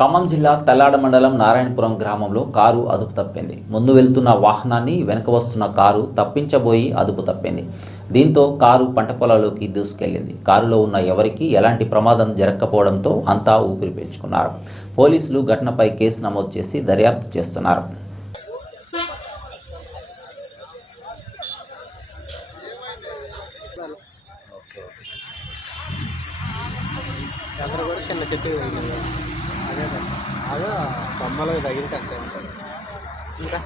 ఖమ్మం జిల్లా తల్లాడ మండలం నారాయణపురం గ్రామంలో కారు అదుపు తప్పింది. ముందు వెళ్తున్న వాహనాన్ని వెనుక వస్తున్న కారు తప్పించబోయి అదుపు తప్పింది. దీంతో కారు పంట పొలాల్లోకి దూసుకెళ్లింది. కారులో ఉన్న ఎవరికీ ఎలాంటి ప్రమాదం జరగకపోవడంతో అంతా ఊపిరి పీల్చుకున్నారు. పోలీసులు ఘటనపై కేసు నమోదు చేసి దర్యాప్తు చేస్తున్నారు. అందరూ కూడా చిన్న చెట్టు అదే అదే బొమ్మలు తగిలితే అంతే ఉంటుంది ఇంకా